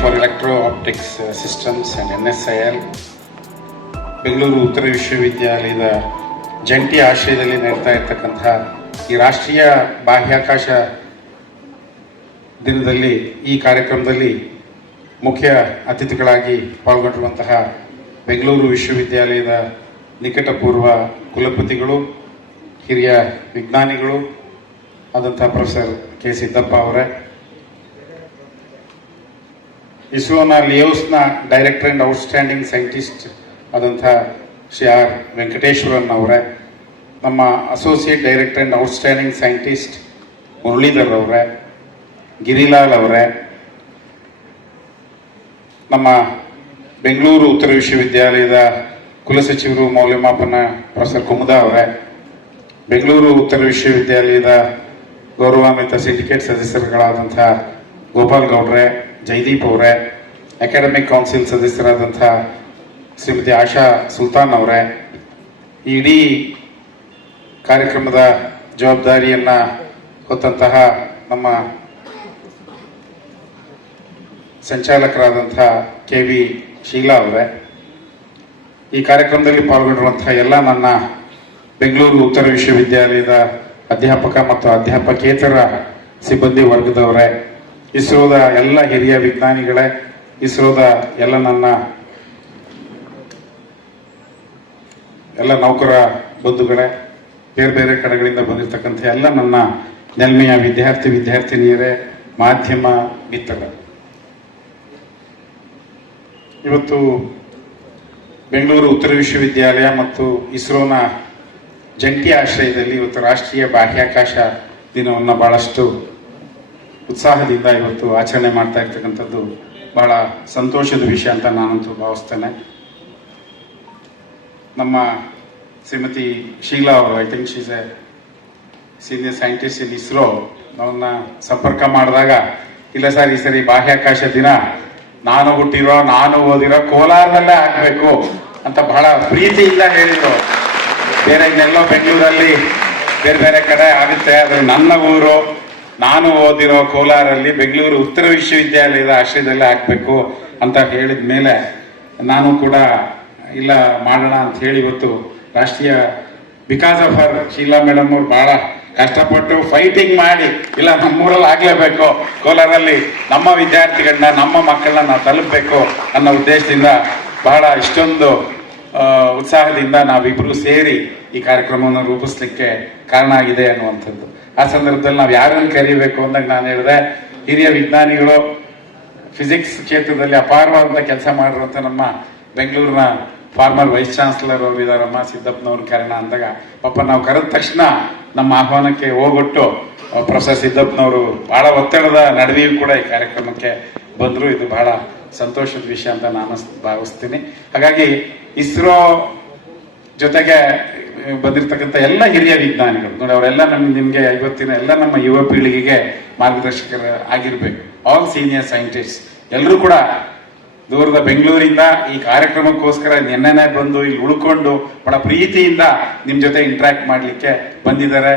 for Electro-Optics Systems and NSIL Bengaluru ಉತ್ತರ ವಿಶ್ವವಿದ್ಯಾಲಯದ ಜಂಟಿ ಆಶ್ರಯದಲ್ಲಿ ನಡೆತಾ ಇರತಕ್ಕಂಥ ಈ ರಾಷ್ಟ್ರೀಯ ಬಾಹ್ಯಾಕಾಶ ದಿನದಲ್ಲಿ ಈ ಕಾರ್ಯಕ್ರಮದಲ್ಲಿ ಮುಖ್ಯ ಅತಿಥಿಗಳಾಗಿ ಪಾಲ್ಗೊಂಡಿರುವಂತಹ ಬೆಂಗಳೂರು ವಿಶ್ವವಿದ್ಯಾಲಯದ ನಿಕಟಪೂರ್ವ ಕುಲಪತಿಗಳು, ಹಿರಿಯ ವಿಜ್ಞಾನಿಗಳು ಆದಂಥ ಪ್ರೊಫೆಸರ್ ಕೆ ಸಿದ್ದಪ್ಪ ಅವರೇ, ಇಸ್ರೋನ ಲಿಯೋಸ್ನ ಡೈರೆಕ್ಟರ್ ಆ್ಯಂಡ್ ಔಟ್ಸ್ಟ್ಯಾಂಡಿಂಗ್ ಸೈಂಟಿಸ್ಟ್ ಆದಂಥ ಶ್ರೀ ಆರ್ ವೆಂಕಟೇಶ್ವರನ್ ಅವರೇ, ನಮ್ಮ associate director and outstanding scientist Muralidhar ಅವರೇ, ಗಿರಿಲಾಲ್ ಅವರೇ, ನಮ್ಮ ಬೆಂಗಳೂರು ಉತ್ತರ ವಿಶ್ವವಿದ್ಯಾಲಯದ ಕುಲಸಚಿವರು ಮೌಲ್ಯಮಾಪನ ಪ್ರೊಫೆಸರ್ ಕುಮುದಾ ಅವರೇ, ಬೆಂಗಳೂರು ಉತ್ತರ ವಿಶ್ವವಿದ್ಯಾಲಯದ ಗೌರವಾನ್ವಿತ ಸಿಂಡಿಕೇಟ್ ಸದಸ್ಯರುಗಳಾದಂಥ ಗೋಪಾಲ್ ಗೌಡ್ರೆ, ಜೈದೀಪ್ ಅವರೇ, ಅಕಾಡೆಮಿಕ್ ಕೌನ್ಸಿಲ್ ಸದಸ್ಯರಾದಂಥ ಶ್ರೀಮತಿ ಆಶಾ ಸುಲ್ತಾನ್ ಅವರೇ, ಇಡೀ ಕಾರ್ಯಕ್ರಮದ ಜವಾಬ್ದಾರಿಯನ್ನು ಹೊತ್ತಂತಹ ನಮ್ಮ ಸಂಚಾಲಕರಾದಂಥ ಕೆ ವಿ ಶೀಲಾ ಅವರೇ, ಈ ಕಾರ್ಯಕ್ರಮದಲ್ಲಿ ಪಾಲ್ಗೊಂಡಿರುವಂತಹ ಎಲ್ಲ ನನ್ನ ಬೆಂಗಳೂರು ಉತ್ತರ ವಿಶ್ವವಿದ್ಯಾಲಯದ ಅಧ್ಯಾಪಕ ಮತ್ತು ಅಧ್ಯಾಪಕೇತರ ಸಿಬ್ಬಂದಿ ವರ್ಗದವರೇ, ಇಸ್ರೋದ ಎಲ್ಲ ಹಿರಿಯ ವಿಜ್ಞಾನಿಗಳೇ, ಇಸ್ರೋದ ಎಲ್ಲ ನನ್ನ ಎಲ್ಲ ನೌಕರ ಬಂಧುಗಳೇ, ಬೇರೆ ಬೇರೆ ಕಡೆಗಳಿಂದ ಬಂದಿರತಕ್ಕಂಥ ಎಲ್ಲ ನನ್ನ ನೆಲ್ಮೆಯ ವಿದ್ಯಾರ್ಥಿನಿಯರೇ, ಮಾಧ್ಯಮ ಮಿತ್ರರೇ, ಇವತ್ತು ಬೆಂಗಳೂರು ಉತ್ತರ ವಿಶ್ವವಿದ್ಯಾಲಯ ಮತ್ತು ಇಸ್ರೋನ ಜಂಟಿ ಆಶ್ರಯದಲ್ಲಿ ಇವತ್ತು ರಾಷ್ಟ್ರೀಯ ಬಾಹ್ಯಾಕಾಶ ದಿನವನ್ನು ಬಹಳಷ್ಟು ಉತ್ಸಾಹದಿಂದ ಇವತ್ತು ಆಚರಣೆ ಮಾಡ್ತಾ ಇರ್ತಕ್ಕಂಥದ್ದು ಬಹಳ ಸಂತೋಷದ ವಿಷಯ ಅಂತ ನಾನಂತೂ ಭಾವಿಸ್ತೇನೆ. ನಮ್ಮ ಶ್ರೀಮತಿ ಶೀಲಾ ಅವರು, I think she's A senior scientist ಇನ್ ಇಸ್ರೋ, ಅವನ್ನ ಸಂಪರ್ಕ ಮಾಡಿದಾಗ, ಇಲ್ಲ ಸರ್ ಈ ಸರಿ ಬಾಹ್ಯಾಕಾಶ ದಿನ ನಾನು ಓದಿರೋ ಕೋಲಾರದಲ್ಲೇ ಆಗಬೇಕು ಅಂತ ಬಹಳ ಪ್ರೀತಿಯಿಂದ ಹೇಳಿದ್ರು. ಬೇರೆ ಇನ್ನೆಲ್ಲೋ ಬೆಂಗಳೂರಲ್ಲಿ ಬೇರೆ ಬೇರೆ ಕಡೆ ಆಗುತ್ತೆ, ಆದರೆ ನನ್ನ ಊರು ನಾನು ಓದಿರೋ ಕೋಲಾರಲ್ಲಿ ಬೆಂಗಳೂರು ಉತ್ತರ ವಿಶ್ವವಿದ್ಯಾಲಯದ ಆಶ್ರಯದಲ್ಲೇ ಆಗಬೇಕು ಅಂತ ಹೇಳಿದ ಮೇಲೆ ನಾನು ಕೂಡ ಇಲ್ಲ ಮಾಡೋಣ ಅಂತ ಹೇಳಿ ಇವತ್ತು ರಾಷ್ಟ್ರೀಯ because of her Sheela madam ಅವ್ರು ಬಹಳ ಕಷ್ಟಪಟ್ಟು ಫೈಟಿಂಗ್ ಮಾಡಿ, ಇಲ್ಲ ನಮ್ಮೂರಲ್ಲಿ ಆಗಲೇಬೇಕು, ಕೋಲಾರಲ್ಲಿ ನಮ್ಮ ವಿದ್ಯಾರ್ಥಿಗಳನ್ನ ನಮ್ಮ ಮಕ್ಕಳನ್ನ ನಾವು ತಲುಪಬೇಕು ಅನ್ನೋ ಉದ್ದೇಶದಿಂದ ಬಹಳ ಇಷ್ಟೊಂದು ಉತ್ಸಾಹದಿಂದ ನಾವಿಬ್ಬರು ಸೇರಿ ಈ ಕಾರ್ಯಕ್ರಮವನ್ನು ರೂಪಿಸ್ಲಿಕ್ಕೆ ಕಾರಣ ಆಗಿದೆ ಅನ್ನುವಂಥದ್ದು. ಆ ಸಂದರ್ಭದಲ್ಲಿ ನಾವು ಯಾರನ್ನು ಕರೀಬೇಕು ಅಂದಾಗ ನಾನು ಹೇಳಿದೆ, ಹಿರಿಯ ವಿಜ್ಞಾನಿಗಳು, ಫಿಸಿಕ್ಸ್ ಕ್ಷೇತ್ರದಲ್ಲಿ ಅಪಾರವಾದಂಥ ಕೆಲಸ ಮಾಡಿರುವಂಥ ನಮ್ಮ ಬೆಂಗಳೂರಿನ ಫಾರ್ಮರ್ ವೈಸ್ ಚಾನ್ಸಲರ್ ಅವರು ಇದಾರಮ್ಮ, ಸಿದ್ದಪ್ಪನವ್ರ ಕಾರಣ ಅಂದಾಗ ಪಾಪ ನಾವು ಕರೆದ ತಕ್ಷಣ ನಮ್ಮ ಆಹ್ವಾನಕ್ಕೆ ಹೋಗೊಟ್ಟು ಪ್ರೊಫೆಸರ್ ಸಿದ್ದಪ್ಪನವರು ಬಹಳ ಒತ್ತಡದ ನಡುವೆಯೂ ಕೂಡ ಈ ಕಾರ್ಯಕ್ರಮಕ್ಕೆ ಬಂದರು. ಇದು ಬಹಳ ಸಂತೋಷದ ವಿಷಯ ಅಂತ ನಾನು ಭಾವಿಸ್ತೀನಿ. ಹಾಗಾಗಿ ಇಸ್ರೋ ಜೊತೆಗೆ ಬಂದಿರತಕ್ಕಂಥ ಎಲ್ಲ ಹಿರಿಯ ವಿಜ್ಞಾನಿಗಳು ನೋಡಿ, ಅವರೆಲ್ಲ ನಿಮ್ಗೆ ಇವತ್ತಿನ ಎಲ್ಲ ನಮ್ಮ ಯುವ ಪೀಳಿಗೆಗೆ ಮಾರ್ಗದರ್ಶಕರ ಆಗಿರ್ಬೇಕು. ಆಲ್ ಸೀನಿಯರ್ ಸೈಂಟಿಸ್ಟ್ ಎಲ್ಲರೂ ಕೂಡ ದೂರದ ಬೆಂಗಳೂರಿಂದ ಈ ಕಾರ್ಯಕ್ರಮಕ್ಕೋಸ್ಕರ ನೆನ್ನೆನೆ ಬಂದು ಇಲ್ಲಿ ಉಳ್ಕೊಂಡು ಬಹಳ ಪ್ರೀತಿಯಿಂದ ನಿಮ್ ಜೊತೆ ಇಂಟ್ರಾಕ್ಟ್ ಮಾಡ್ಲಿಕ್ಕೆ ಬಂದಿದ್ದಾರೆ.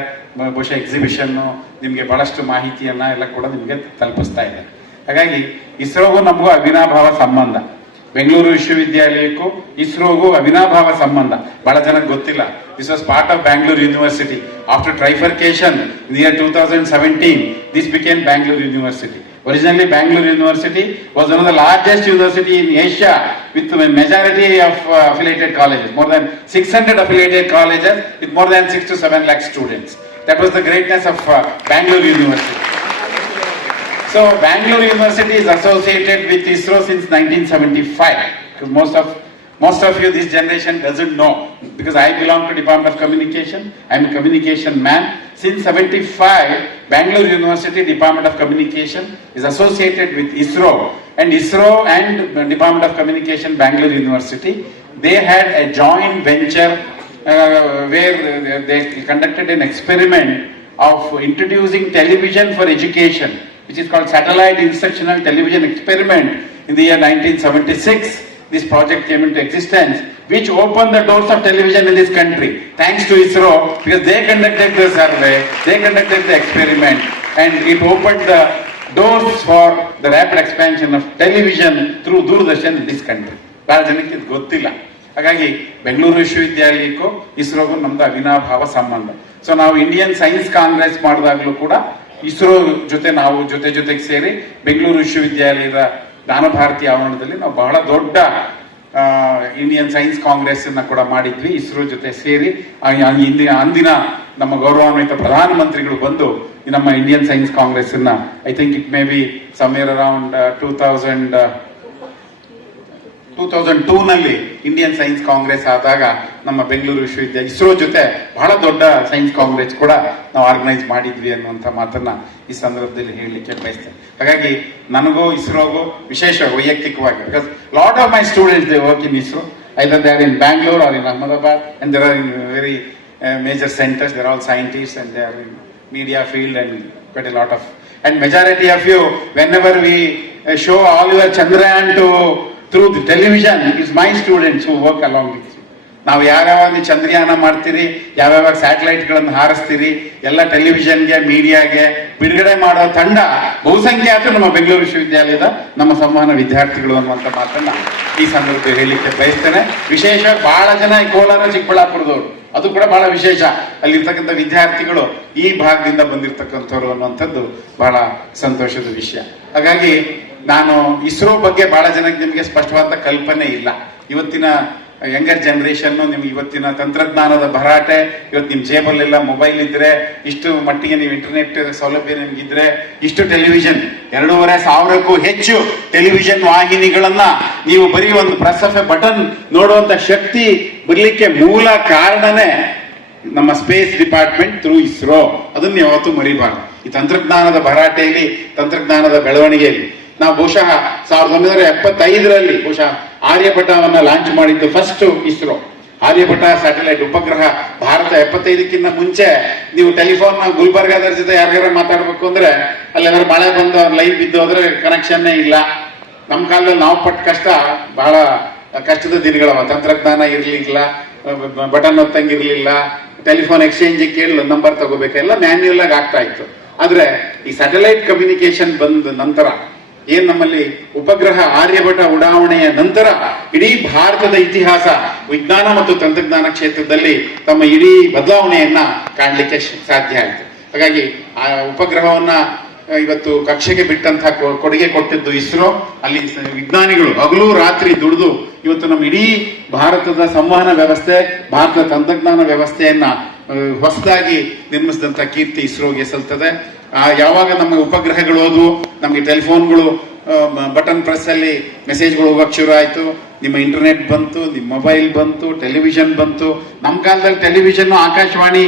ಬಹುಶಃ ಎಕ್ಸಿಬಿಷನ್ನು ನಿಮ್ಗೆ ಬಹಳಷ್ಟು ಮಾಹಿತಿಯನ್ನ ಎಲ್ಲ ಕೂಡ ನಿಮ್ಗೆ ತಲುಪಿಸ್ತಾ ಇದೆ. ಹಾಗಾಗಿ ಇಸ್ರೋಗೂ ನಮಗೂ ಅವಿನಾಭಾವ ಸಂಬಂಧ, ಬೆಂಗಳೂರು ವಿಶ್ವವಿದ್ಯಾಲಯಕ್ಕೂ ಇಸ್ರೋಗೂ ಅವಿನಾಭಾವ ಸಂಬಂಧ. ಬಹಳ ಜನಕ್ಕೆ ಗೊತ್ತಿಲ್ಲ, this was part of Bangalore university. After trifurcation in the year 2017, this became Bangalore University. Originally, Bangalore University was one of the largest university in Asia with a majority of affiliated colleges, more than 600 affiliated colleges with more than 6 to 7 lakh students. That was the greatness of Bangalore University. So Bangalore University is associated with ISRO since 1975. Because most of you, this generation doesn't know. Because I belong to Department of Communication. I'm a communication man. Since 75, Bangalore University Department of Communication is associated with ISRO. And ISRO and Department of Communication Bangalore University, they had a joint venture where they conducted an experiment of introducing television for education, which is called Satellite Instructional Television Experiment in the year 1976. This project came into existence, which opened the doors of television in this country, thanks to ISRO, because they conducted the survey, they conducted the experiment, and it opened the doors for the rapid expansion of television through Doordarshan in this country. ಬಹಳ ಜನಕ್ಕೆ ಇದು ಗೊತ್ತಿಲ್ಲ. ಹಾಗಾಗಿ ಬೆಂಗಳೂರು ವಿಶ್ವವಿದ್ಯಾಲಯಕ್ಕೂ ಇಸ್ರೋಗೂ ನಮ್ದು ಅವಿನಾಭಾವ ಸಂಬಂಧ. So ನಾವು Indian science Congress ಮಾಡಿದಾಗಲೂ ಕೂಡ ಇಸ್ರೋ ಜೊತೆ ನಾವು ಜೊತೆಗೆ ಸೇರಿ ಬೆಂಗಳೂರು ವಿಶ್ವವಿದ್ಯಾಲಯದ ಜ್ಞಾನಭಾರತಿ ಆವರಣದಲ್ಲಿ ನಾವು ಬಹಳ ದೊಡ್ಡ ಇಂಡಿಯನ್ ಸೈನ್ಸ್ ಕಾಂಗ್ರೆಸ್ ಅನ್ನ ಕೂಡ ಮಾಡಿದ್ವಿ ಇಸ್ರೋ ಜೊತೆ ಸೇರಿ. ಅಂದಿನ ನಮ್ಮ ಗೌರವಾನ್ವಿತ ಪ್ರಧಾನಮಂತ್ರಿಗಳು ಬಂದು ನಮ್ಮ ಇಂಡಿಯನ್ ಸೈನ್ಸ್ ಕಾಂಗ್ರೆಸ್ ಅನ್ನ I think it may be somewhere around 2002 ನಲ್ಲಿ ಇಂಡಿಯನ್ ಸೈನ್ಸ್ ಕಾಂಗ್ರೆಸ್ ಆದಾಗ ನಮ್ಮ ಬೆಂಗಳೂರು ವಿಶ್ವವಿದ್ಯಾಲಯ ಇಸ್ರೋ ಜೊತೆ ಬಹಳ ದೊಡ್ಡ ಸೈನ್ಸ್ ಕಾಂಗ್ರೆಸ್ ಕೂಡ ನಾವು ಆರ್ಗನೈಸ್ ಮಾಡಿದ್ವಿ ಅನ್ನುವಂಥ ಮಾತನ್ನ ಈ ಸಂದರ್ಭದಲ್ಲಿ ಹೇಳಲಿಕ್ಕೆ ಬಯಸ್ತೇನೆ. ಹಾಗಾಗಿ ನನಗೂ ಇಸ್ರೋಗೂ ವಿಶೇಷ ವೈಯಕ್ತಿಕವಾಗಿ, because lot of my students they work in ISRO, either they are in Bangalore are in Ahmedabad, and there are in very major centres, there are all scientists and they are in media field and quite a lot of, and majority of you, whenever we show all your Chandrayaan through the television, it is my students who work along with you. ನಾವು ಯಾವ್ಯಾವ ಚಂದ್ರಯಾನ ಮಾಡ್ತೀರಿ, ಯಾವ್ಯಾವ satellite ಗಳನ್ನು ಹಾರಿಸ್ತೀರಿ, ಎಲ್ಲ ಟೆಲಿವಿಷನ್ಗೆ ಮೀಡಿಯಾಗೆ ಬಿಡುಗಡೆ ಮಾಡೋ ತಂಡ ಬಹುಸಂಖ್ಯಾತ ನಮ್ಮ ಬೆಂಗಳೂರು ವಿಶ್ವವಿದ್ಯಾಲಯದ ನಮ್ಮ ಸಂವಹನ ವಿದ್ಯಾರ್ಥಿಗಳು ಅನ್ನುವಂಥ ಮಾತನ್ನ ಈ ಸಂದರ್ಭದಲ್ಲಿ ಹೇಳಲಿಕ್ಕೆ ಬಯಸ್ತೇನೆ. ವಿಶೇಷ ಬಹಳ ಜನ ಈ ಕೋಲಾರ ಚಿಕ್ಕಬಳ್ಳಾಪುರದವರು, ಅದು ಕೂಡ ಬಹಳ ವಿಶೇಷ. ಅಲ್ಲಿರ್ತಕ್ಕಂಥ ವಿದ್ಯಾರ್ಥಿಗಳು ಈ ಭಾಗದಿಂದ ಬಂದಿರತಕ್ಕಂಥವ್ರು ಅನ್ನುವಂಥದ್ದು ಬಹಳ ಸಂತೋಷದ ವಿಷಯ. ಹಾಗಾಗಿ ನಾನು ಇಸ್ರೋ ಬಗ್ಗೆ ಬಹಳ ಜನಕ್ಕೆ ನಿಮಗೆ ಸ್ಪಷ್ಟವಾದ ಕಲ್ಪನೆ ಇಲ್ಲ. ಇವತ್ತಿನ ಯಂಗರ್ ಜನರೇಷನ್, ನಿಮ್ಗೆ ಇವತ್ತಿನ ತಂತ್ರಜ್ಞಾನದ ಭರಾಟೆ, ಇವತ್ತು ನಿಮ್ ಜೇಬಲ್ಲೆಲ್ಲ ಮೊಬೈಲ್ ಇದ್ರೆ, ಇಷ್ಟು ಮಟ್ಟಿಗೆ ನೀವು ಇಂಟರ್ನೆಟ್ ಸೌಲಭ್ಯ ನಿಮ್ಗಿದ್ರೆ, ಇಷ್ಟು ಟೆಲಿವಿಷನ್ 2,500ಕ್ಕೂ ಹೆಚ್ಚು ಟೆಲಿವಿಷನ್ ವಾಹಿನಿಗಳನ್ನ ನೀವು ಬರೀ ಒಂದು ಪ್ರೆಸ್ ಆಫ್ ಎ ಬಟನ್ ನೋಡುವಂತ ಶಕ್ತಿ ಬರ್ಲಿಕ್ಕೆ ಮೂಲ ಕಾರಣನೇ ನಮ್ಮ ಸ್ಪೇಸ್ ಡಿಪಾರ್ಟ್ಮೆಂಟ್ ಥ್ರೂ ಇಸ್ರೋ. ಅದನ್ನ ಯಾವತ್ತೂ ಮರಿಬಾರ್ದು. ಈ ತಂತ್ರಜ್ಞಾನದ ಭರಾಟೆಯಲ್ಲಿ, ತಂತ್ರಜ್ಞಾನದ ಬೆಳವಣಿಗೆಯಲ್ಲಿ ನಾವು ಬಹುಶಃ 1975ರಲ್ಲಿ ಬಹುಶಃ ಆರ್ಯಭಟವನ್ನ ಲಾಂಚ್ ಮಾಡಿದ್ದು ಫಸ್ಟ್ ಇಸ್ರೋ. ಆರ್ಯಭಟ ಸ್ಯಾಟಲೈಟ್ ಉಪಗ್ರಹ ಭಾರತ 75ಕ್ಕಿಂತ ಮುಂಚೆ ನೀವು ಟೆಲಿಫೋನ್ ಗುಲ್ಬರ್ಗಾದರ ಜೊತೆ ಯಾರ್ಯಾರ ಮಾತಾಡ್ಬೇಕು ಅಂದ್ರೆ ಅಲ್ಲೆಲ್ಲರೂ ಮಳೆ ಬಂದು ಲೈವ್ ಬಿದ್ದು ಹೋದ್ರೆ ಕನೆಕ್ಷನ್ನೇ ಇಲ್ಲ. ನಮ್ಮ ಕಾಲದಲ್ಲಿ ನಾವು ಪಟ್ಟ ಕಷ್ಟ ಬಹಳ ಕಷ್ಟದ ದಿನಗಳವ. ತಂತ್ರಜ್ಞಾನ ಇರ್ಲಿಲ್ಲ, ಬಟನ್ ಒತ್ತಂಗಿರ್ಲಿಲ್ಲ, ಟೆಲಿಫೋನ್ ಎಕ್ಸ್ಚೇಂಜ್ ಕೇಳಿ ನಂಬರ್ ತಗೋಬೇಕು, ಎಲ್ಲ ಮ್ಯಾನ್ಯುಯಲ್ ಆಗಿ ಆಗ್ತಾ ಇತ್ತು. ಆದ್ರೆ ಈ ಸ್ಯಾಟಲೈಟ್ ಕಮ್ಯುನಿಕೇಶನ್ ಬಂದ ನಂತರ, ಏನ್ ನಮ್ಮಲ್ಲಿ ಉಪಗ್ರಹ ಆರ್ಯಭಟ ಉಡಾವಣೆಯ ನಂತರ ಇಡೀ ಭಾರತದ ಇತಿಹಾಸ ವಿಜ್ಞಾನ ಮತ್ತು ತಂತ್ರಜ್ಞಾನ ಕ್ಷೇತ್ರದಲ್ಲಿ ತಮ್ಮ ಇಡೀ ಬದಲಾವಣೆಯನ್ನ ಕಾಣಲಿಕ್ಕೆ ಸಾಧ್ಯ ಆಯಿತು. ಹಾಗಾಗಿ ಆ ಉಪಗ್ರಹವನ್ನ ಇವತ್ತು ಕಕ್ಷೆಗೆ ಬಿಟ್ಟಂತಹ ಕೊಡುಗೆ ಕೊಟ್ಟಿದ್ದು ಇಸ್ರೋ. ಅಲ್ಲಿ ವಿಜ್ಞಾನಿಗಳು ಹಗಲು ರಾತ್ರಿ ದುಡಿದು ಇವತ್ತು ನಮ್ಮ ಇಡೀ ಭಾರತದ ಸಂವಹನ ವ್ಯವಸ್ಥೆ, ಭಾರತದ ತಂತ್ರಜ್ಞಾನ ವ್ಯವಸ್ಥೆಯನ್ನ ಹೊಸದಾಗಿ ನಿರ್ಮಿಸಿದಂತ ಕೀರ್ತಿ ಇಸ್ರೋಗೆ ಸಲ್ತದೆ. ಯಾವಾಗ ನಮ್ಮ ಉಪಗ್ರಹಗಳು ಹೋದ್ವು, ನಮಗೆ ಟೆಲಿಫೋನ್ಗಳು ಬಟನ್ ಪ್ರೆಸ್ ಅಲ್ಲಿ ಮೆಸೇಜ್ಗಳು ಹೋಗಕ್ಕೆ ಶುರು ಆಯ್ತು, ನಿಮ್ಮ ಇಂಟರ್ನೆಟ್ ಬಂತು, ನಿಮ್ಮ ಮೊಬೈಲ್ ಬಂತು, ಟೆಲಿವಿಷನ್ ಬಂತು. ನಮ್ಮ ಕಾಲದಲ್ಲಿ ಟೆಲಿವಿಷನ್, ಆಕಾಶವಾಣಿ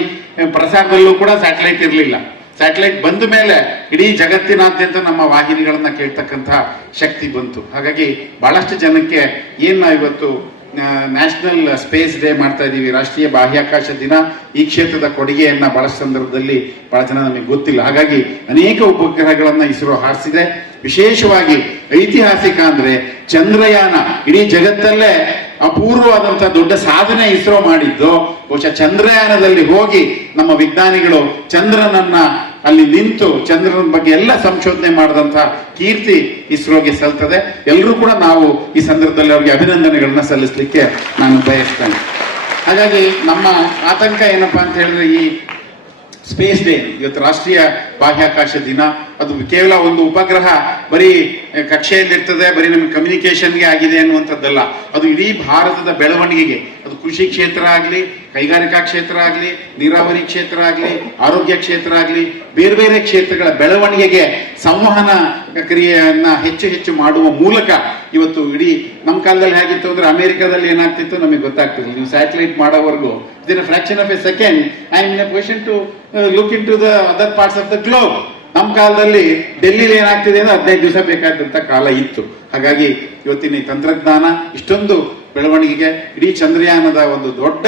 ಪ್ರಸಾರದಲ್ಲೂ ಕೂಡ ಸ್ಯಾಟಲೈಟ್ ಇರಲಿಲ್ಲ. ಸ್ಯಾಟಲೈಟ್ ಬಂದ ಮೇಲೆ ಇಡೀ ಜಗತ್ತಿನಾದ್ಯಂತ ನಮ್ಮ ವಾಹಿನಿಗಳನ್ನ ಕೇಳ್ತಕ್ಕಂಥ ಶಕ್ತಿ ಬಂತು. ಹಾಗಾಗಿ ಬಹಳಷ್ಟು ಜನಕ್ಕೆ ಏನ್ ನಾವು ಇವತ್ತು ನ್ಯಾಷನಲ್ ಸ್ಪೇಸ್ ಡೇ ಮಾಡ್ತಾ ಇದೀವಿ, ರಾಷ್ಟ್ರೀಯ ಬಾಹ್ಯಾಕಾಶ ದಿನ, ಈ ಕ್ಷೇತ್ರದ ಕೊಡುಗೆಯನ್ನ ಬಹಳಷ್ಟು ಸಂದರ್ಭದಲ್ಲಿ ಬಹಳ ಜನ ನಮಗೆ ಗೊತ್ತಿಲ್ಲ. ಹಾಗಾಗಿ ಅನೇಕ ಉಪಗ್ರಹಗಳನ್ನ ಇಸ್ರೋ ಹಾರಿಸಿದೆ. ವಿಶೇಷವಾಗಿ ಐತಿಹಾಸಿಕ ಅಂದ್ರೆ ಚಂದ್ರಯಾನ, ಇಡೀ ಜಗತ್ತಲ್ಲೇ ಅಪೂರ್ವವಾದಂತಹ ದೊಡ್ಡ ಸಾಧನೆ ಇಸ್ರೋ ಮಾಡಿದ್ದು ಬಹುಶಃ ಚಂದ್ರಯಾನದಲ್ಲಿ ಹೋಗಿ ನಮ್ಮ ವಿಜ್ಞಾನಿಗಳು ಚಂದ್ರನನ್ನ ಅಲ್ಲಿ ನಿಂತು ಚಂದ್ರನ ಬಗ್ಗೆ ಎಲ್ಲ ಸಂಶೋಧನೆ ಮಾಡಿದಂತ ಕೀರ್ತಿ ಇಸ್ರೋಗೆ ಸಲ್ತದೆ. ಎಲ್ಲರೂ ಕೂಡ ನಾವು ಈ ಸಂದರ್ಭದಲ್ಲಿ ಅವರಿಗೆ ಅಭಿನಂದನೆಗಳನ್ನ ಸಲ್ಲಿಸಲಿಕ್ಕೆ ನಾನು ಬಯಸ್ತೇನೆ. ಹಾಗಾಗಿ ನಮ್ಮ ಆತಂಕ ಏನಪ್ಪಾ ಅಂತ ಹೇಳಿದ್ರೆ, ಈ ಸ್ಪೇಸ್ ಡೇ, ಇವತ್ತು ರಾಷ್ಟ್ರೀಯ ಬಾಹ್ಯಾಕಾಶ ದಿನ, ಅದು ಕೇವಲ ಒಂದು ಉಪಗ್ರಹ ಬರೀ ಕಕ್ಷೆಯಲ್ಲಿರ್ತದೆ, ಬರೀ ನಮಗೆ ಕಮ್ಯುನಿಕೇಶನ್ಗೆ ಆಗಿದೆ ಅನ್ನುವಂಥದ್ದಲ್ಲ. ಅದು ಇಡೀ ಭಾರತದ ಬೆಳವಣಿಗೆಗೆ, ಅದು ಕೃಷಿ ಕ್ಷೇತ್ರ ಆಗಲಿ, ಕೈಗಾರಿಕಾ ಕ್ಷೇತ್ರ ಆಗಲಿ, ನೀರಾವರಿ ಕ್ಷೇತ್ರ ಆಗಲಿ, ಆರೋಗ್ಯ ಕ್ಷೇತ್ರ ಆಗಲಿ, ಬೇರೆ ಬೇರೆ ಕ್ಷೇತ್ರಗಳ ಬೆಳವಣಿಗೆಗೆ ಸಂವಹನ ಕ್ರಿಯೆಯನ್ನ ಹೆಚ್ಚು ಹೆಚ್ಚು ಮಾಡುವ ಮೂಲಕ ಇವತ್ತು ಇಡೀ ನಮ್ಮ ಕಾಲದಲ್ಲಿ ಹೇಗಿತ್ತು ಅಂದ್ರೆ ಅಮೆರಿಕಾದಲ್ಲಿ ಏನಾಗ್ತಿತ್ತು ನಮಗೆ ಗೊತ್ತಾಗ್ತಿಲ್ಲ. ನೀವು ಸ್ಯಾಟಲೈಟ್ ಮಾಡೋವರೆಗೂ in fraction of a second I am in a position to look in to the other parts of the globe. ನಮ್ಮ ಕಾಲದಲ್ಲಿ ಡೆಲ್ಲಿಲಿ ಏನಾಗ್ತಿದೆ ಅಂದ್ರೆ 15 ದಿವಸ ಬೇಕಾದಂತ ಕಾಲ ಇತ್ತು. ಹಾಗಾಗಿ ಇವತ್ತಿನ ಈ ತಂತ್ರಜ್ಞಾನ ಇಷ್ಟೊಂದು ಬೆಳವಣಿಗೆಗೆ ಇಡೀ ಚಂದ್ರಯಾನದ ಒಂದು ದೊಡ್ಡ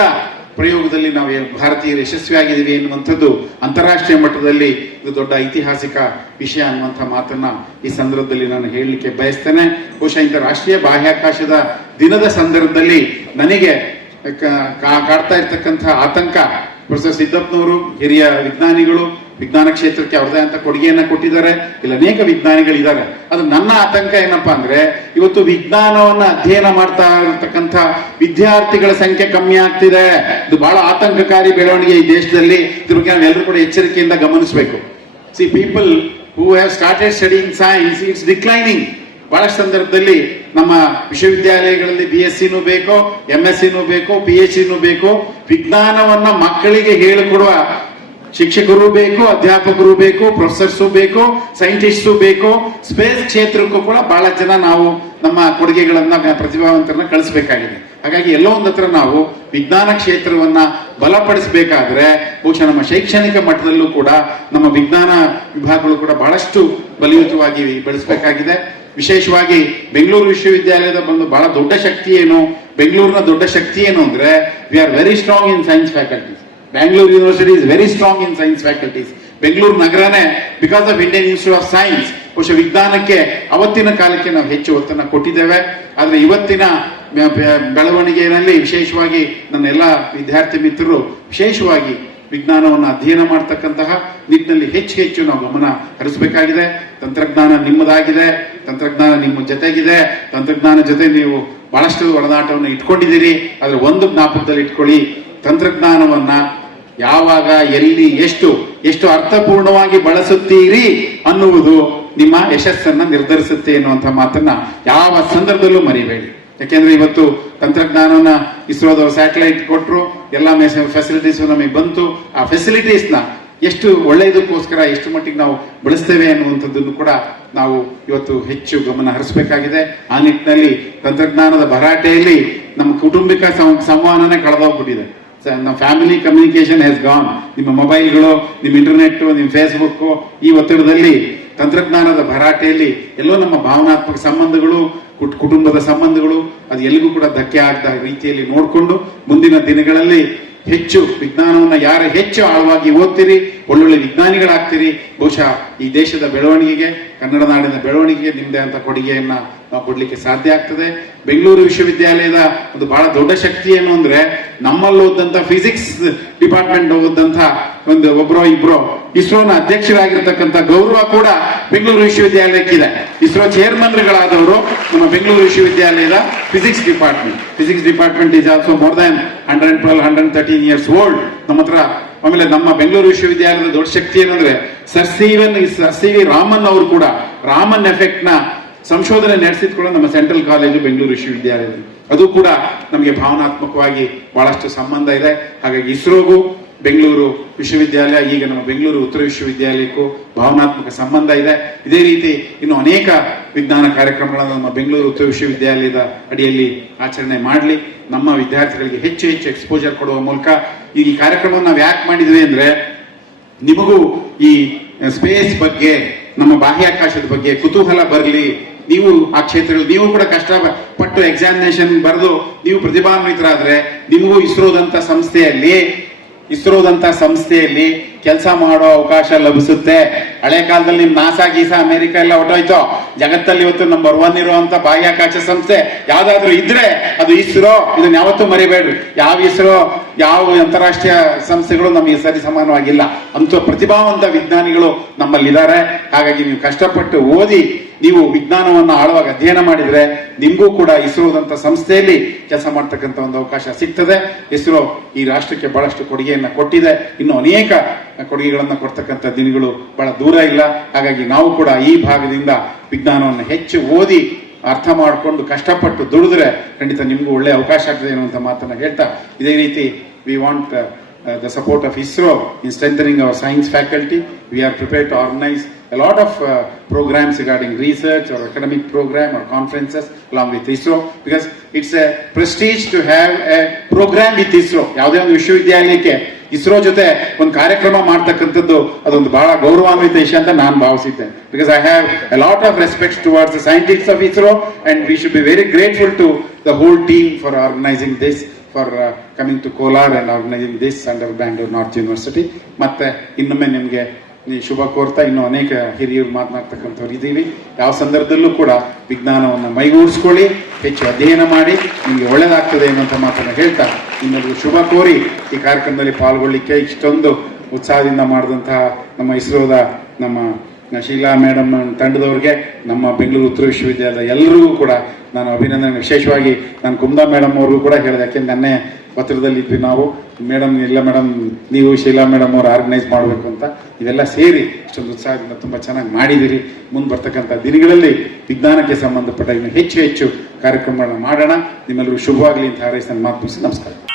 ಪ್ರಯೋಗದಲ್ಲಿ ನಾವು ಭಾರತೀಯರು ಯಶಸ್ವಿಯಾಗಿದ್ದೀವಿ ಎನ್ನುವಂಥದ್ದು ಅಂತಾರಾಷ್ಟ್ರೀಯ ಮಟ್ಟದಲ್ಲಿ ಇದು ದೊಡ್ಡ ಐತಿಹಾಸಿಕ ವಿಷಯ ಅನ್ನುವಂಥ ಮಾತನ್ನ ಈ ಸಂದರ್ಭದಲ್ಲಿ ನಾನು ಹೇಳಲಿಕ್ಕೆ ಬಯಸ್ತೇನೆ. ಬಹುಶಃ ಇಂಥ ರಾಷ್ಟ್ರೀಯ ಬಾಹ್ಯಾಕಾಶದ ದಿನದ ಸಂದರ್ಭದಲ್ಲಿ ನನಗೆ ಕಾಡ್ತಾ ಇರ್ತಕ್ಕಂಥ ಆತಂಕ, ಪ್ರೊಫೆಸರ್ ಸಿದ್ದಪ್ಪನವರು ಹಿರಿಯ ವಿಜ್ಞಾನಿಗಳು, ವಿಜ್ಞಾನ ಕ್ಷೇತ್ರಕ್ಕೆ ಅವ್ರದೇ ಅಂತ ಕೊಡುಗೆಯನ್ನ ಕೊಟ್ಟಿದ್ದಾರೆ, ಇಲ್ಲಿ ಅನೇಕ ವಿಜ್ಞಾನಿಗಳಿದ್ದಾರೆ. ಅದು ನನ್ನ ಆತಂಕ ಏನಪ್ಪಾ ಅಂದ್ರೆ ಇವತ್ತು ವಿಜ್ಞಾನವನ್ನ ಅಧ್ಯಯನ ಮಾಡ್ತಾ ಇರತಕ್ಕಂಥ ವಿದ್ಯಾರ್ಥಿಗಳ ಸಂಖ್ಯೆ ಕಮ್ಮಿ ಆಗ್ತಿದೆ. ಇದು ಬಹಳ ಆತಂಕಕಾರಿ ಬೆಳವಣಿಗೆ ಈ ದೇಶದಲ್ಲಿ. ಇದ್ರ ಬಗ್ಗೆ ನಾವೆಲ್ಲರೂ ಕೂಡ ಎಚ್ಚರಿಕೆಯಿಂದ ಗಮನಿಸಬೇಕು. C people who have started studying science, it's declining. ಬಹಳಷ್ಟು ಸಂದರ್ಭದಲ್ಲಿ ನಮ್ಮ ವಿಶ್ವವಿದ್ಯಾಲಯಗಳಲ್ಲಿ BSc ಬೇಕೋ, MSc ಬೇಕೋ, PhD ಬೇಕೋ. ವಿಜ್ಞಾನವನ್ನ ಮಕ್ಕಳಿಗೆ ಹೇಳಿಕೊಡುವ ಶಿಕ್ಷಕರು ಬೇಕು, ಅಧ್ಯಾಪಕರು ಬೇಕು, ಪ್ರೊಫೆಸರ್ಸು ಬೇಕು, ಸೈಂಟಿಸ್ಟು ಬೇಕು. ಸ್ಪೇಸ್ ಕ್ಷೇತ್ರಕ್ಕೂ ಕೂಡ ಬಹಳ ಜನ ನಾವು ನಮ್ಮ ಕೊಡುಗೆಗಳನ್ನ, ಪ್ರತಿಭಾವಂತರನ್ನ ಕಳಿಸಬೇಕಾಗಿದೆ. ಹಾಗಾಗಿ ಎಲ್ಲೋ ಒಂದ್ ಹತ್ರ ನಾವು ವಿಜ್ಞಾನ ಕ್ಷೇತ್ರವನ್ನ ಬಲಪಡಿಸಬೇಕಾದ್ರೆ ಬಹುಶಃ ನಮ್ಮ ಶೈಕ್ಷಣಿಕ ಮಟ್ಟದಲ್ಲೂ ಕೂಡ ನಮ್ಮ ವಿಜ್ಞಾನ ವಿಭಾಗಗಳು ಕೂಡ ಬಹಳಷ್ಟು ಬಲಿಯುತವಾಗಿ ಬೆಳೆಸಬೇಕಾಗಿದೆ. ವಿಶೇಷವಾಗಿ ಬೆಂಗಳೂರು ವಿಶ್ವವಿದ್ಯಾಲಯದ ಒಂದು ಬಹಳ ದೊಡ್ಡ ಶಕ್ತಿ ಏನು, ಬೆಂಗಳೂರಿನ ದೊಡ್ಡ ಶಕ್ತಿ ಏನು ಅಂದ್ರೆ we are very strong in science faculties. Bangalore University is very strong in science faculties. Bengaluru ನಗರನೇ because of Indian institute of science ಬಹುಶಃ ವಿಜ್ಞಾನಕ್ಕೆ ಅವತ್ತಿನ ಕಾಲಕ್ಕೆ ನಾವು ಹೆಚ್ಚು ಒತ್ತನ್ನ ಕೊಟ್ಟಿದ್ದೇವೆ. ಆದ್ರೆ ಇವತ್ತಿನ ಬೆಳವಣಿಗೆಯಲ್ಲಿ ವಿಶೇಷವಾಗಿ ನನ್ನ ಎಲ್ಲ ವಿದ್ಯಾರ್ಥಿ ಮಿತ್ರರು ವಿಶೇಷವಾಗಿ ವಿಜ್ಞಾನವನ್ನು ಅಧ್ಯಯನ ಮಾಡತಕ್ಕಂತಹ ನಿಟ್ಟಿನಲ್ಲಿ ಹೆಚ್ಚು ಹೆಚ್ಚು ನಾವು ಗಮನ ಹರಿಸಬೇಕಾಗಿದೆ. ತಂತ್ರಜ್ಞಾನ ನಿಮ್ಮದಾಗಿದೆ, ತಂತ್ರಜ್ಞಾನ ನಿಮ್ಮ ಜೊತೆಗಿದೆ, ತಂತ್ರಜ್ಞಾನ ಜೊತೆ ನೀವು ಬಹಳಷ್ಟು ಒಡನಾಟವನ್ನು ಇಟ್ಕೊಂಡಿದ್ದೀರಿ. ಆದ್ರೆ ಒಂದು ಜ್ಞಾಪಕದಲ್ಲಿ ಇಟ್ಕೊಳ್ಳಿ, ತಂತ್ರಜ್ಞಾನವನ್ನ ಯಾವಾಗ, ಎಲ್ಲಿ, ಎಷ್ಟು ಅರ್ಥಪೂರ್ಣವಾಗಿ ಬಳಸುತ್ತೀರಿ ಅನ್ನುವುದು ನಿಮ್ಮ ಯಶಸ್ಸನ್ನ ನಿರ್ಧರಿಸುತ್ತೆ ಎನ್ನುವಂಥ ಮಾತನ್ನ ಯಾವ ಸಂದರ್ಭದಲ್ಲೂ ಮರಿಬೇಡಿ. ಯಾಕೆಂದ್ರೆ ಇವತ್ತು ತಂತ್ರಜ್ಞಾನವನ್ನ ಇಸ್ರೋದವರು ಸ್ಯಾಟಲೈಟ್ ಕೊಟ್ಟರು, ಎಲ್ಲ ಫೆಸಿಲಿಟೀಸ್ ನಮಗೆ ಬಂತು. ಆ ಫೆಸಿಲಿಟೀಸ್ನ ಎಷ್ಟು ಒಳ್ಳೆಯದಕ್ಕೋಸ್ಕರ ಎಷ್ಟು ಮಟ್ಟಿಗೆ ನಾವು ಬಳಸ್ತೇವೆ ಅನ್ನುವಂಥದ್ದನ್ನು ಕೂಡ ನಾವು ಇವತ್ತು ಹೆಚ್ಚು ಗಮನ ಹರಿಸಬೇಕಾಗಿದೆ. ಆ ನಿಟ್ಟಿನಲ್ಲಿ ತಂತ್ರಜ್ಞಾನದ ಭರಾಟೆಯಲ್ಲಿ ನಮ್ಮ ಕೌಟುಂಬಿಕ ಸಂವಹನನೇ ಕಳೆದೋಗ್ಬಿಟ್ಟಿದೆ. ನಮ್ಮ ಫ್ಯಾಮಿಲಿ ಕಮ್ಯುನಿಕೇಶನ್ ಹ್ಯಾಸ್ ಗಾನ್. ನಿಮ್ಮ ಮೊಬೈಲ್ಗಳು, ನಿಮ್ಮ ಇಂಟರ್ನೆಟ್, ನಿಮ್ಮ ಫೇಸ್ಬುಕ್, ಈ ಒತ್ತಡದಲ್ಲಿ ತಂತ್ರಜ್ಞಾನದ ಭರಾಟೆಯಲ್ಲಿ ಎಲ್ಲೋ ನಮ್ಮ ಭಾವನಾತ್ಮಕ ಸಂಬಂಧಗಳು, ಕುಟುಂಬದ ಸಂಬಂಧಗಳು ಅದು ಎಲ್ಲಿಗೂ ಕೂಡ ಧಕ್ಕೆ ಆಗದ ರೀತಿಯಲ್ಲಿ ನೋಡಿಕೊಂಡು ಮುಂದಿನ ದಿನಗಳಲ್ಲಿ ಹೆಚ್ಚು ವಿಜ್ಞಾನವನ್ನ ಯಾರು ಹೆಚ್ಚು ಆಳವಾಗಿ ಓದ್ತೀರಿ, ಒಳ್ಳೊಳ್ಳೆ ವಿಜ್ಞಾನಿಗಳಾಗ್ತೀರಿ, ಬಹುಶಃ ಈ ದೇಶದ ಬೆಳವಣಿಗೆಗೆ, ಕನ್ನಡ ನಾಡಿನ ಬೆಳವಣಿಗೆಗೆ ನಿಮ್ಮದೇ ಅಂತ ಕೊಡುಗೆಯನ್ನ ನಾವು ಕೊಡ್ಲಿಕ್ಕೆ ಸಾಧ್ಯ ಆಗ್ತದೆ. ಬೆಂಗಳೂರು ವಿಶ್ವವಿದ್ಯಾಲಯದ ಒಂದು ಬಹಳ ದೊಡ್ಡ ಶಕ್ತಿ ಏನು ಅಂದ್ರೆ ನಮ್ಮಲ್ಲಿ ಓದಂತ ಫಿಸಿಕ್ಸ್ ಡಿಪಾರ್ಟ್ಮೆಂಟ್ ಓದಂತ ಒಬ್ಬರೋ ಇಬ್ರೋ ಇಸ್ರೋನ ಅಧ್ಯಕ್ಷರಾಗಿರ್ತಕ್ಕಂಥ ಗೌರವ ಕೂಡ ಬೆಂಗಳೂರು ವಿಶ್ವವಿದ್ಯಾಲಯಕ್ಕಿದೆ. ಇಸ್ರೋ ಚೇರ್ಮನ್ಗಳಾದವರು ನಮ್ಮ ಬೆಂಗಳೂರು ವಿಶ್ವವಿದ್ಯಾಲಯದ physics department is also more than 113 years old ನಮ್ಮ ಹತ್ರ. ಆಮೇಲೆ ನಮ್ಮ ಬೆಂಗಳೂರು ವಿಶ್ವವಿದ್ಯಾಲಯದ ದೊಡ್ಡ ಶಕ್ತಿ ಏನಂದ್ರೆ ಸರ್ ಸಿ ವಿ ರಾಮನ್ ಅವರು ಕೂಡ ರಾಮನ್ ಎಫೆಕ್ಟ್ ನ ಸಂಶೋಧನೆ ನಡೆಸಿದ ಕೂಡ ನಮ್ಮ ಸೆಂಟ್ರಲ್ ಕಾಲೇಜು ಬೆಂಗಳೂರು ವಿಶ್ವವಿದ್ಯಾಲಯದಲ್ಲಿ. ಅದು ಕೂಡ ನಮಗೆ ಭಾವನಾತ್ಮಕವಾಗಿ ಬಹಳಷ್ಟು ಸಂಬಂಧ ಇದೆ. ಹಾಗಾಗಿ ಇಸ್ರೋಗೂ ಬೆಂಗಳೂರು ವಿಶ್ವವಿದ್ಯಾಲಯ, ಈಗ ನಮ್ಮ ಬೆಂಗಳೂರು ಉತ್ತರ ವಿಶ್ವವಿದ್ಯಾಲಯಕ್ಕೂ ಭಾವನಾತ್ಮಕ ಸಂಬಂಧ ಇದೆ. ಇದೇ ರೀತಿ ಇನ್ನು ಅನೇಕ ವಿಜ್ಞಾನ ಕಾರ್ಯಕ್ರಮಗಳನ್ನು ನಮ್ಮ ಬೆಂಗಳೂರು ಉತ್ತರ ವಿಶ್ವವಿದ್ಯಾಲಯದ ಅಡಿಯಲ್ಲಿ ಆಚರಣೆ ಮಾಡಲಿ. ನಮ್ಮ ವಿದ್ಯಾರ್ಥಿಗಳಿಗೆ ಹೆಚ್ಚು ಹೆಚ್ಚು ಎಕ್ಸ್ಪೋಜರ್ ಕೊಡುವ ಮೂಲಕ ಈ ಕಾರ್ಯಕ್ರಮವನ್ನು ನಾವು ಯಾಕೆ ಮಾಡಿದ್ವಿ ಅಂದ್ರೆ ನಿಮಗೂ ಈ ಸ್ಪೇಸ್ ಬಗ್ಗೆ, ನಮ್ಮ ಬಾಹ್ಯಾಕಾಶದ ಬಗ್ಗೆ ಕುತೂಹಲ ಬರಲಿ. ನೀವು ಆ ಕ್ಷೇತ್ರದಲ್ಲಿ ನೀವು ಕೂಡ ಕಷ್ಟಪಟ್ಟು ಎಕ್ಸಾಮಿನೇಷನ್ ಬರೆದು ನೀವು ಪ್ರತಿಭಾನ್ವಿತರಾದ್ರೆ ನಿಮಗೂ ಇಸ್ರೋದಂತ ಸಂಸ್ಥೆಯಲ್ಲಿ ಕೆಲಸ ಮಾಡೋ ಅವಕಾಶ ಲಭಿಸುತ್ತೆ. ಹಳೆ ಕಾಲದಲ್ಲಿ ನಿಮ್ ನಾಸಾ ಗೀಸಾ ಅಮೆರಿಕ ಎಲ್ಲ ಹೊಟ್ಟೋಯ್ತು. ಜಗತ್ತಲ್ಲಿ ಇವತ್ತು ನಂಬರ್ 1 ಇರುವಂತ ಬಾಹ್ಯಾಕಾಶ ಸಂಸ್ಥೆ ಯಾವ್ದಾದ್ರು ಇದ್ರೆ ಅದು ಇಸ್ರೋ. ಇದನ್ನ ಯಾವತ್ತೂ ಮರಿಬೇಡ್ರಿ. ಯಾವ ಇಸ್ರೋ, ಯಾವ ಅಂತಾರಾಷ್ಟ್ರೀಯ ಸಂಸ್ಥೆಗಳು ನಮಗೆ ಸರಿ ಸಮಾನವಾಗಿಲ್ಲ. ಅಂತ ಪ್ರತಿಭಾವಂತ ವಿಜ್ಞಾನಿಗಳು ನಮ್ಮಲ್ಲಿದ್ದಾರೆ. ಹಾಗಾಗಿ ನೀವು ಕಷ್ಟಪಟ್ಟು ಓದಿ ನೀವು ವಿಜ್ಞಾನವನ್ನ ಆಳವಾಗಿ ಅಧ್ಯಯನ ಮಾಡಿದ್ರೆ ನಿಮ್ಗೂ ಕೂಡ ಇಸ್ರೋದಂತ ಸಂಸ್ಥೆಯಲ್ಲಿ ಕೆಲಸ ಮಾಡ್ತಕ್ಕಂಥ ಒಂದು ಅವಕಾಶ ಸಿಗ್ತದೆ. ಇಸ್ರೋ ಈ ರಾಷ್ಟ್ರಕ್ಕೆ ಬಹಳಷ್ಟು ಕೊಡುಗೆಯನ್ನ ಕೊಟ್ಟಿದೆ. ಇನ್ನು ಅನೇಕ ಕೊಡುಗೆಗಳನ್ನ ಕೊಡ್ತಕ್ಕಂಥ ದಿನಗಳು ಬಹಳ ದೂರ ಇಲ್ಲ. ಹಾಗಾಗಿ ನಾವು ಕೂಡ ಈ ಭಾಗದಿಂದ ವಿಜ್ಞಾನವನ್ನು ಹೆಚ್ಚು ಓದಿ ಅರ್ಥ ಮಾಡಿಕೊಂಡು ಕಷ್ಟಪಟ್ಟು ದುಡಿದ್ರೆ ಖಂಡಿತ ನಿಮ್ಗೂ ಒಳ್ಳೆ ಅವಕಾಶ ಆಗ್ತದೆ ಅನ್ನುವಂಥ ಮಾತನ್ನ ಹೇಳ್ತಾ, ಇದೇ ರೀತಿ we want the support of ISRO in strengthening our science faculty. We are prepared to organize a lot of programs regarding research or academic program or conferences along with ISRO, because it's a prestige to have a program with ISRO. ಯಾವುದೇ ಒಂದು ವಿಶ್ವವಿದ್ಯಾಲಯಕ್ಕೆ ಇಸ್ರೋ ಜೊತೆ ಒಂದು ಕಾರ್ಯಕ್ರಮ ಮಾಡ್ತಕ್ಕಂಥದ್ದು ಅದೊಂದು ಬಹಳ ಗೌರವಾನ್ವಿತ ವಿಷಯ ಅಂತ ನಾನು ಭಾವಿಸಿದ್ದೇನೆ. Because I have a lot of respect towards the scientists of ISRO and we should be very grateful to the whole team for organising this, for coming to Kolar and organising this under Bangalore north university. ಮತ್ತೆ ಇನ್ನೊಮ್ಮೆ ನಿಮಗೆ ಶುಭ ಕೋರ್ತಾ ಇನ್ನೂ ಅನೇಕ ಹಿರಿಯರು ಮಾತನಾಡ್ತಕ್ಕಂಥವ್ರು ಇದ್ದೀವಿ. ಯಾವ ಸಂದರ್ಭದಲ್ಲೂ ಕೂಡ ವಿಜ್ಞಾನವನ್ನು ಮೈಗೂಡಿಸ್ಕೊಳ್ಳಿ, ಹೆಚ್ಚು ಅಧ್ಯಯನ ಮಾಡಿ, ನಿಮಗೆ ಒಳ್ಳೆಯದಾಗ್ತದೆ ಅನ್ನುವಂಥ ಮಾತನ್ನು ಹೇಳ್ತಾ ಇನ್ನೊಂದು ಶುಭ ಕೋರಿ ಈ ಕಾರ್ಯಕ್ರಮದಲ್ಲಿ ಪಾಲ್ಗೊಳ್ಳಿಕ್ಕೆ ಇಷ್ಟೊಂದು ಉತ್ಸಾಹದಿಂದ ಮಾಡಿದಂತಹ ನಮ್ಮ ಇಸ್ರೋದ ನಮ್ಮ ಶೀಲಾ ಮೇಡಮ್ ತಂಡದವ್ರಿಗೆ, ನಮ್ಮ ಬೆಂಗಳೂರು ಉತ್ತರ ವಿಶ್ವವಿದ್ಯಾಲಯದ ಎಲ್ಲರಿಗೂ ಕೂಡ ನಾನು ಅಭಿನಂದನೆ. ವಿಶೇಷವಾಗಿ ನಾನು ಕುಂದಾ ಮೇಡಮ್ ಅವ್ರಿಗೂ ಕೂಡ ಹೇಳಿದೆ, ಯಾಕೆಂದ್ರೆ ನನ್ನೇ ಪತ್ರದಲ್ಲಿ ಇದ್ವಿ ನಾವು, ಮೇಡಮ್ ಇಲ್ಲ ಮೇಡಮ್ ನೀವು ಶೀಲಾ ಮೇಡಮ್ ಅವರು ಆರ್ಗನೈಸ್ ಮಾಡಬೇಕು ಅಂತ. ಇದೆಲ್ಲ ಸೇರಿ ಇಷ್ಟೊಂದು ಉತ್ಸಾಹದಿಂದ ತುಂಬ ಚೆನ್ನಾಗಿ ಮಾಡಿದಿರಿ. ಮುಂದೆ ಬರ್ತಕ್ಕಂಥ ದಿನಗಳಲ್ಲಿ ವಿಜ್ಞಾನಕ್ಕೆ ಸಂಬಂಧಪಟ್ಟ ಇನ್ನು ಹೆಚ್ಚು ಹೆಚ್ಚು ಕಾರ್ಯಕ್ರಮಗಳನ್ನ ಮಾಡೋಣ. ನಿಮ್ಮೆಲ್ಲರೂ ಶುಭವಾಗಲಿ ಅಂತ ಹಾರೈಸಿ ನನ್ನ ಮಾತು ಮುಗಿಸಿ ನಮಸ್ಕಾರ.